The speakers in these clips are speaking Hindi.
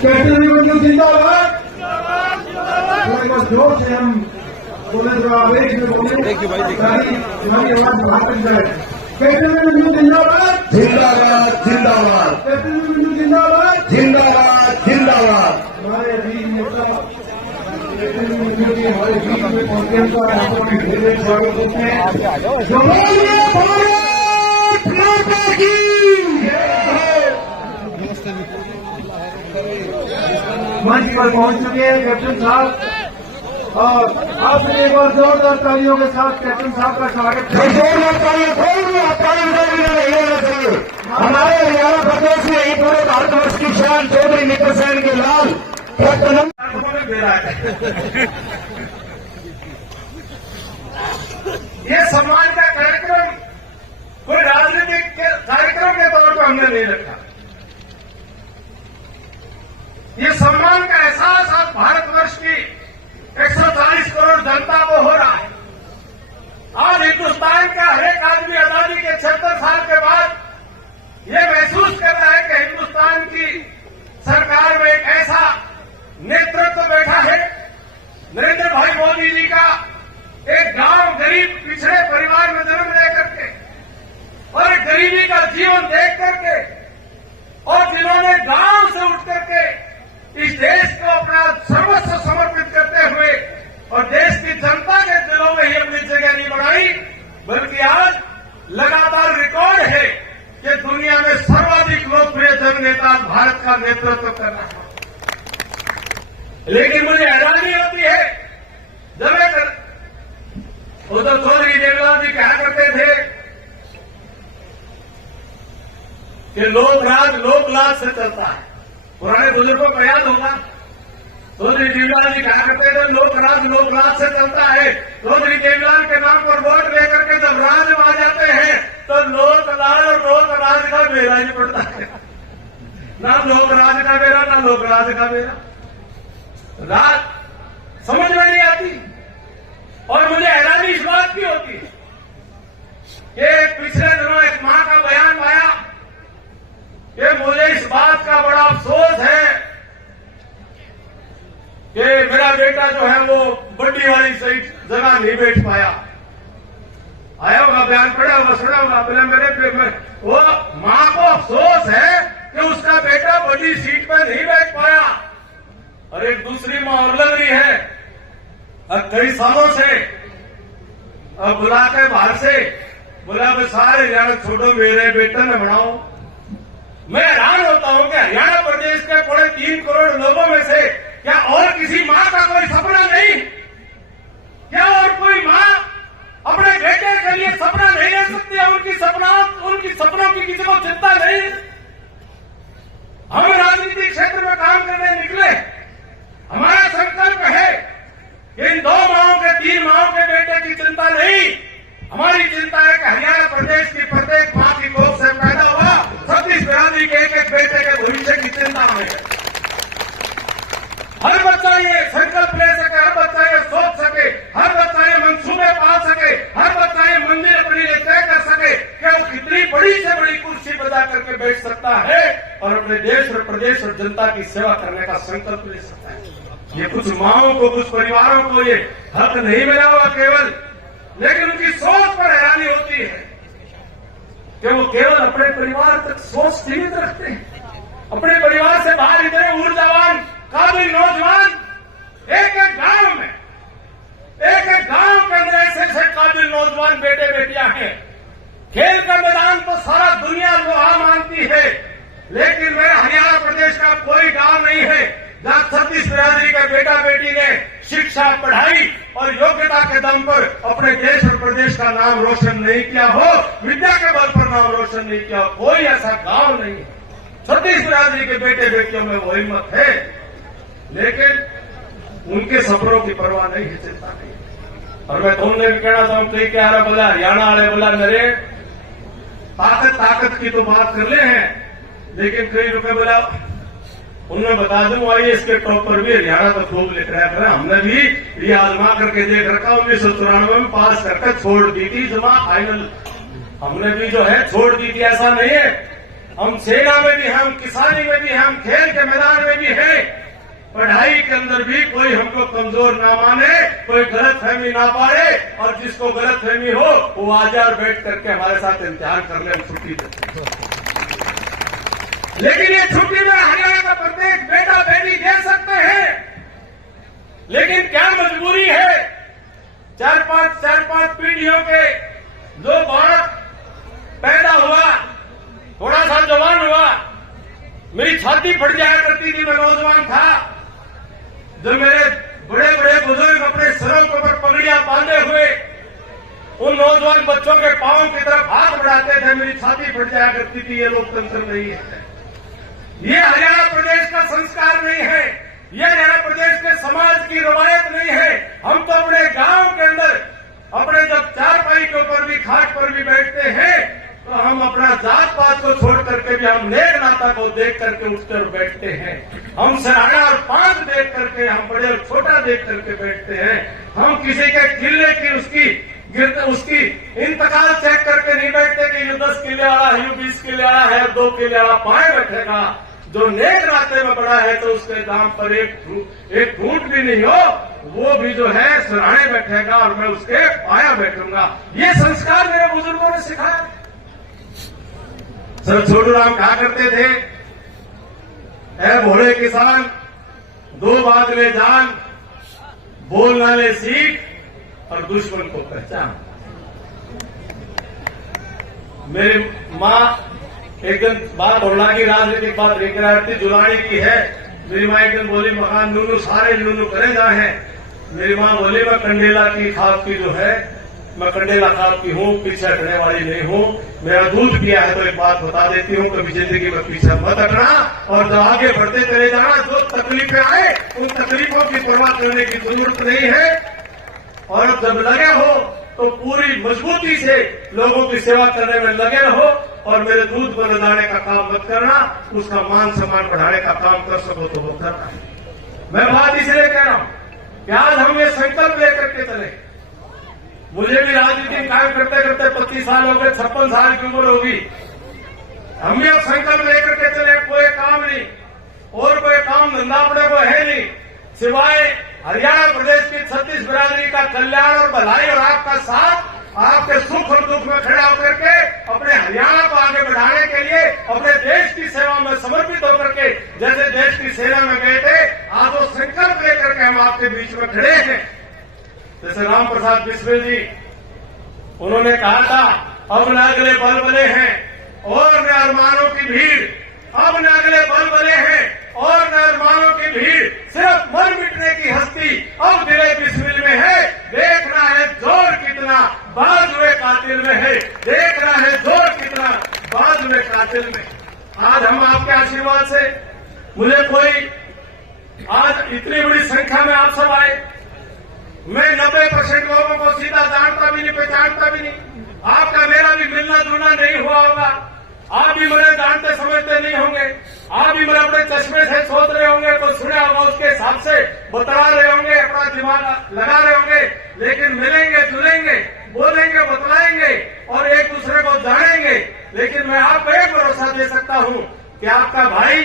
कैप्टन अभिमन्यु जिंदाबाद। थोड़ा बस जोर से हम बोले तो आवेश में बोले हमारी आवाज बाहर तक जाए। कैप्टन अभिमन्यु जिंदाबाद जिंदाबाद जिंदाबाद कैप्टन अभिमन्यु जिंदाबाद जिंदाबाद जिंदाबाद। हमारे वीर नेता कैप्टन अभिमन्यु जी हमारे बीच में पहुंचे उनका आपको ढेर स्वागत करते हैं। मंच पर पहुंच चुके हैं कैप्टन साहब और आपने एक बार जोरदार तालियों के साथ कैप्टन साहब का स्वागत करें। हमारे हरियाणा प्रदेश में ही पूरे भारतवर्ष की शान चौधरी निकर सेन के लाल कैप्टन दे रहा है। ये सम्मान का कार्यक्रम कोई राजनीतिक कार्यक्रम के तौर पर हमने नहीं रखा। ये सम्मान का एहसास आज भारतवर्ष की 140 करोड़ जनता को हो रहा है। आज हिंदुस्तान का हर एक आदमी आजादी के 76 साल के बाद ये महसूस कर रहा है कि हिंदुस्तान की सरकार में एक ऐसा नेतृत्व बैठा है नरेंद्र भाई मोदी जी का, एक गांव गरीब पिछड़े परिवार में जन्म लेकर के और एक गरीबी का जीवन देख करके और जिन्होंने गांव से उठ करके इस देश को अपना सर्वस्व समर्पित करते हुए और देश की जनता के दिलों में ही अपनी जगह नहीं बढ़ाई, बल्कि आज लगातार रिकॉर्ड है कि दुनिया में सर्वाधिक लोकप्रिय जन नेता भारत का नेतृत्व कर रहा है। लेकिन मुझे हैरानी होती है जब उद्धव चौधरी देवलाल जी कहा करते थे कि लोकराज लोकलाज से चलता है। पुराने बुजुर्गों को याद होगा, चौधरी देवलाल जी कहा करते थे लोकराज लोकलाज से चलता है। चौधरी देवलाल के नाम पर वोट लेकर के जब राज में आ जाते हैं तो लोकलाज और लोकराज का मेरा ही पड़ता है। ना लोकराज का मेरा ना लोकराज का मेरा। राज समझ में नहीं आती और मुझे हैरानी इस बात की होती है कि पिछले दिनों एक मां का बयान आया कि मुझे इस बात का बड़ा अफसोस है कि मेरा बेटा जो है वो बड्डी वाली सही जगह नहीं बैठ पाया। आया होगा, बयान पड़ा होगा, सुना होगा अपने मेरे वो मां को अफसोस है कि उसका बेटा बड़ी सीट पर नहीं बैठ पाया। और एक दूसरी मां और लग रही है अब कई सालों से अब बुला के बाहर से बोला सारे हरियाणा छोड़ो मेरे बेटे में बढ़ाओ। मैं हैरान होता हूं कि हरियाणा प्रदेश के 3.5 करोड़ लोगों में से क्या और किसी मां का कोई सपना नहीं? क्या और कोई मां अपने बेटे के लिए सपना नहीं ले सकती है? उनकी सपनों की किसी को चिंता नहीं? हम राजनीतिक क्षेत्र में काम करने निकले, हमारा संकल्प है कि इन 2 माओं के 3 माओं के बेटे की चिंता नहीं, हमारी चिंता है कि हरियाणा प्रदेश की प्रत्येक मां की कोख से पैदा हुआ 36 बिरादरी के एक बेटे के भविष्य की चिंता हमें। हर बच्चा ये संकल्प ले सके, हर बच्चा ये सोच सके, हर बच्चा ये मंसूबे पा सके, हर बच्चा ये मंजिल अपनी तय कर सके कि वो कितनी बड़ी से बड़ी कुर्सी बजा करके बैठ सकता है और अपने देश और प्रदेश और जनता की सेवा करने का संकल्प ले सकता है। ये कुछ माओं को, कुछ परिवारों को ये हक नहीं मिला होगा केवल, लेकिन उनकी सोच पर हैरानी होती है कि वो केवल अपने परिवार तक सोच सीमित रखते हैं। अपने परिवार से बाहर इतने ऊर्जावान काबिल नौजवान एक एक गांव के अंदर ऐसे काबिल नौजवान बेटे बेटियां हैं। खेल का मैदान तो सारा दुनिया लोहा मानती है, लेकिन मेरा हरियाणा प्रदेश का कोई गांव नहीं है जहां 36 बिरादरी का बेटा बेटी ने शिक्षा, पढ़ाई और योग्यता के दम पर अपने देश और प्रदेश का नाम रोशन नहीं किया हो, विद्या के बल पर नाम रोशन नहीं किया हो। कोई ऐसा गांव नहीं है। 36 बिरादरी के बेटे बेटियों में वो हिम्मत है, लेकिन उनके सपनों की परवाह नहीं है, चिंता नहीं। और मैं तुमने भी कहना चाहूं कई कह रहा बोला हरियाणा वाले बोला मेरे ताकत की तो बात कर ले हैं, लेकिन कई रुपए बोला उनमें बता दूं आईएएस के टॉप पर भी हरियाणा तो खूब लिख रहा है। हमने भी ये आजमा करके देख रखा, 1994 में पास करके छोड़ दी थी जमा फाइनल, हमने भी जो है छोड़ दी थी, ऐसा नहीं है। हम सेना में भी हैं, हम किसानी में भी हैं, हम खेल के मैदान में भी हैं, पढ़ाई के अंदर भी कोई हमको कमजोर ना माने, कोई गलतफहमी ना पाड़े, और जिसको गलतफहमी हो वो आ जाए बैठ करके हमारे साथ इम्तिहान कर ले, छुट्टी दे। लेकिन ये छुट्टी में हरियाणा का प्रत्येक बेटा बेटी दे सकते हैं, लेकिन क्या मजबूरी है? चार पांच पीढ़ियों के जो बालक पैदा हुआ, थोड़ा सा जवान हुआ, मेरी छाती फट जाया करती थी, मैं नौजवान था, जो मेरे बड़े बड़े बुजुर्ग अपने सरों के ऊपर पगड़ियां बांधे हुए उन नौजवान बच्चों के पांव की तरफ हाथ बढ़ाते थे, मेरी छाती फट जाया करती थी। ये लोकतंत्र नहीं है, ये हरियाणा प्रदेश का संस्कार नहीं है, ये हरियाणा प्रदेश के समाज की रवायत नहीं है। हम तो अपने गांव के अंदर अपने जब चारपाई के ऊपर भी, खाट पर भी बैठते हैं, तो हम अपना जात पात को छोड़ करके भी हम नेक नाता को देख करके उठकर बैठते हैं। हम सराहना और पांच देख करके, हम बड़े और छोटा देख करके बैठते हैं। हम किसी के किले की उसकी इंतकाल चेक करके नहीं बैठते कि ये 10 किले वाला है, ये 20 किले वाला है, 2 किले वाला पाए बैठेगा। जो नेक नाते में बड़ा है तो उसके दाम पर एक घूंट भी नहीं हो, वो भी जो है सराहने बैठेगा और मैं उसके पाया बैठूंगा। ये संस्कार मेरे बुजुर्गों ने सिखाया। सर छोटू राम कहा करते थे, ऐ भोले किसान, 2 बात ले जान, बोलना ले सीख और दुश्मन को पहचान। मेरी माँ एक दिन बात होना की राजनीतिक बात लेकर आई थी, जुलानी की है। मेरी माँ एक दिन बोली, मकान नूनू सारे नूनू करे जा है। मेरी माँ बोली, मैं कंडेला की खाद की जो है, मैं कंडेला खाद की हूँ, पीछे हटने वाली नहीं हूँ। मेरा दूध पिया है तो एक बात बता देती हूँ, कभी जिंदगी में पीछे मत हटना और जब आगे बढ़ते चले जाना। जो तकलीफें आए उन तकलीफों की परवाह करने की जरूरत नहीं है, और जब लगे हो तो पूरी मजबूती से लोगों की सेवा करने में लगे रहो, और मेरे दूध बदलाने का काम मत करना, उसका मान सम्मान बढ़ाने का काम कर सको तो वो करना। मैं बात इसलिए कह रहा हूं कि आज हम ये संकल्प लेकर के चले। मुझे भी राजनीति काम करते करते 25 साल हो गए, 56 साल की उम्र होगी। हम भी अब संकल्प लेकर के चले, कोई काम नहीं और कोई काम धंधा अपने को है नहीं, सिवाय हरियाणा प्रदेश की 36 बिरादरी का कल्याण और भलाई और आपका साथ, आपके सुख और दुख में खड़ा होकर के अपने हरियाणा को आगे बढ़ाने के लिए अपने देश की सेवा में समर्पित होकर के, जैसे देश की सेना में गए थे, आज वो संकल्प लेकर के हम आपके बीच में खड़े हैं। जैसे राम प्रसाद बिस्मिल जी, उन्होंने कहा था, अब न अगले बल बले हैं और न अरमानों की भीड़, अब न अगले बल बले हैं और न अरमानों की भीड़, सिर्फ मर मिटने की हस्ती अब दिले बिस्मिल में है। देखना है जोर कितना बाजुए कातिल में है, देखना है जोर कितना बाजुए कातिल में। आज हम आपके आशीर्वाद से, मुझे कोई आज इतनी बड़ी संख्या में आप सब आए, मैं 90% लोगों को सीधा जानता भी नहीं, पहचानता भी नहीं। आपका मेरा भी मिलना जुलना नहीं हुआ होगा, आप भी मुझे जानते समझते नहीं होंगे, आप भी मुझे अपने चश्मे से सोच रहे होंगे, तो सुना होगा उसके हिसाब से बता रहे होंगे, अपना दिमाग लगा रहे होंगे। लेकिन मिलेंगे, जुलेंगे, बोलेंगे, बतलाएंगे और एक दूसरे को जानेंगे। लेकिन मैं आपको एक भरोसा दे सकता हूं कि आपका भाई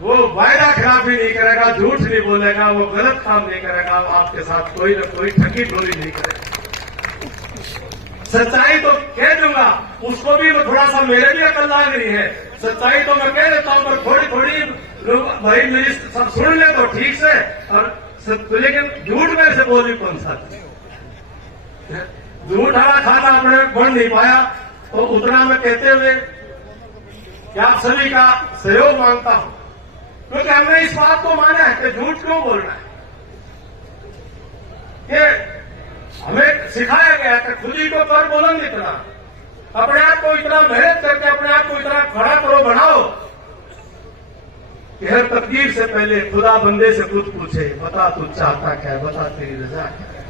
वो वायदा खिलाफी नहीं करेगा, झूठ नहीं बोलेगा, वो गलत काम नहीं करेगा, आपके साथ कोई न कोई ठगी ठोरी नहीं करेगा। सच्चाई तो कह दूंगा, उसको भी थोड़ा सा मेरे भी अकल लाग रही है। सच्चाई तो मैं कह देता हूं, पर थोड़ी थोड़ी लोग भाई मेरी सब सुन ले तो ठीक से, और लेकिन झूठ मेरे से बोली कौन सा? झूठ हमारा खाना अपने बन नहीं पाया, तो उतना मैं कहते हुए कि आप सभी का सहयोग मांगता हूं, क्योंकि हमने इस बात को माना है कि झूठ क्यों बोलना है। कि हमें सिखाया गया कि खुद ही को कर बुलंद इतना, अपने आप को इतना मेहनत करके अपने आप को इतना खड़ा करो, बढ़ाओ कि हर तकदीर से पहले खुदा बंदे से खुद पूछे, बता तू चाहता क्या है, बता तेरी रजा क्या है।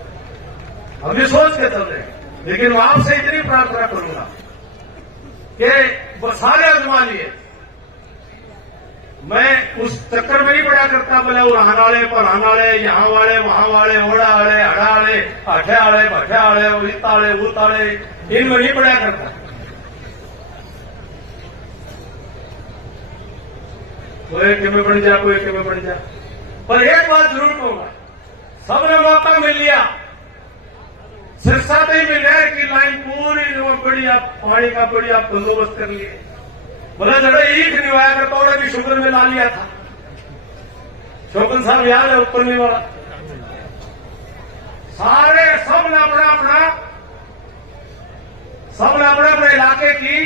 हम भी सोच के चल रहे हैं, लेकिन मैं आपसे इतनी प्रार्थना करूंगा कि सारे आजमा लिए। मैं उस चक्कर में नहीं पड़ा करता, बोले वहां वाले पढ़ान वाले, यहाँ वाले, वहां वाले, ओड़ा वाले, हड़ा वाले, आठे वाले, भट्ठे वाले, उताले उताले, इनमें नहीं पड़ा करता। कोई के में बन जा, कोई के में बन जा। पर एक बात जरूर कहूंगा, सबने मौका मिल लिया, सिरसा ही मिल गया कि लाइन पूरी बढ़िया पानी का बढ़िया बंदोबस्त कर लिए। बोला जरा ईख नहीं आया कर तोड़े भी शुक्र में ला लिया था। शोकन साहब याद है ऊपर नहीं वाला, सारे सबने अपना अपने इलाके की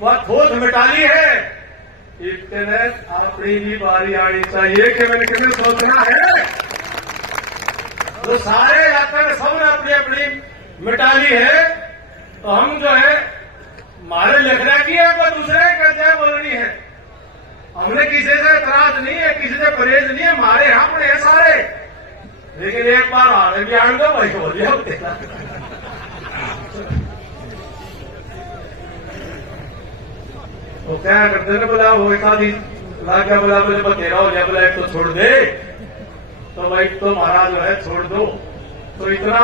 वह खोज मिटा ली है। इतने अपनी भी बारी आनी चाहिए कि मैंने किसी सोचना है। तो सारे इलाके में सबने अपनी अपनी मिटा ली है। तो हम जो है हमारे लिखना की है तो दूसरे का जय बोलनी है। हमने किसी से एतराज नहीं है, किसी से परहेज नहीं है, हमारे यहाँ अपने हैं सारे। लेकिन एक बार आने भी आने दो भाई बोलिए तो क्या करते ना, बोला वो एक आदि ला क्या बोला, मुझे बतेरा हो गया, बोला एक तो छोड़ दे। तो भाई तो महाराज जो है छोड़ दो। तो इतना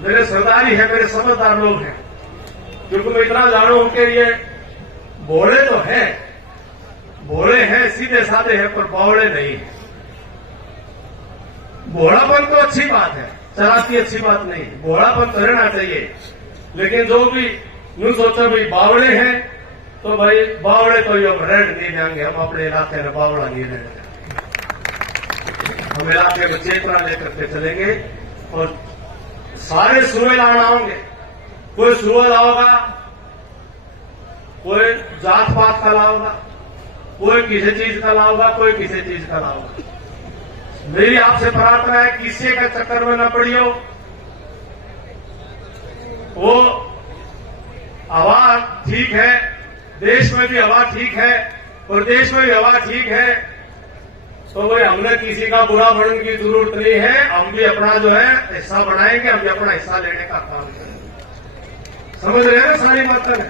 मेरे सरदारी है, मेरे समझदार लोग हैं, क्योंकि मैं इतना जानू हूं कि ये भोले तो हैं, भोले हैं, सीधे साधे हैं, पर बावड़े नहीं है। भोलापन तो अच्छी बात है, चलाती अच्छी बात नहीं, भोलापन तो रहना चाहिए। लेकिन जो भी यूं सोचा भाई बावड़े हैं, तो भाई बावड़े तो ये रेड नहीं देंगे, हम अपने इलाके में बावड़ा नहीं रहेंगे। हम इलाके में चेतना लेकर के चलेंगे और सारे सुरवे लाना होंगे। कोई सुरवा लाओगा, कोई जात पात का लाओगा, कोई किसी चीज का लाओगा, कोई किसी चीज का लाओगा। मेरी आपसे प्रार्थना है किसी का चक्कर में न पड़ियो। वो हवा ठीक है, देश में भी हवा ठीक है, प्रदेश में भी हवा ठीक है, तो भाई हमने किसी का बुरा बनने की जरूरत नहीं है। हम भी अपना जो है हिस्सा बनाएंगे, हम भी अपना हिस्सा लेने का काम करेंगे। समझ रहे हैं सारी मतलब,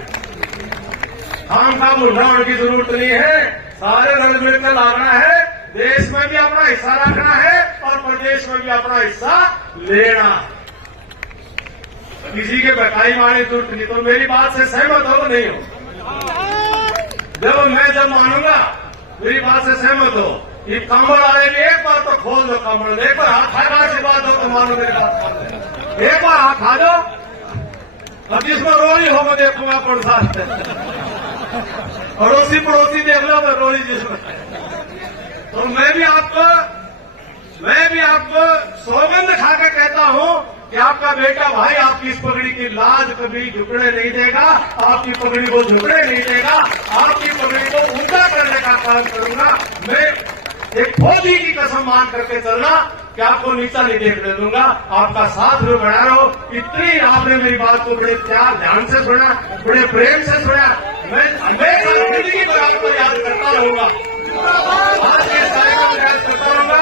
हम का बुरा होने की जरूरत नहीं है। सारे रल मिलकर लागना है, देश में भी अपना हिस्सा रखना है और प्रदेश में भी अपना हिस्सा लेना है। किसी के बकाई मारने की जरूरत नहीं। तो मेरी बात से सहमत हो नहीं हो? जब मानूंगा मेरी बात से सहमत हो। ये कमल वाले भी एक बार तो खोल दो कमल, एक बार हाथ खा से बात हो तो मानो मेरी बात, एक बार हाथ खा दो। अब जिसमें रोली हो मैं देखूंगा पड़ोसा, अड़ोसी पड़ोसी देख लो मैं रोली जिसमें। तो मैं भी आपको सौगंध खा के कहता हूं कि आपका बेटा भाई आपकी इस पगड़ी की लाज कभी झुकने नहीं देगा, आपकी पगड़ी को झुकने नहीं देगा, आपकी पगड़ी को ऊंचा करने का काम करूंगा। मैं एक फौजी की कसम मान करके चलना कि आपको नीचा नहीं देखने दूंगा। आपका साथ में बना रहो। इतनी आपने मेरी बात को बड़े प्यार ध्यान से सुना, बड़े प्रेम से सुना। मैं हमेशा जिंदगी भर आपको याद करता रहूंगा, आज के कार्यक्रम याद करता रहूंगा।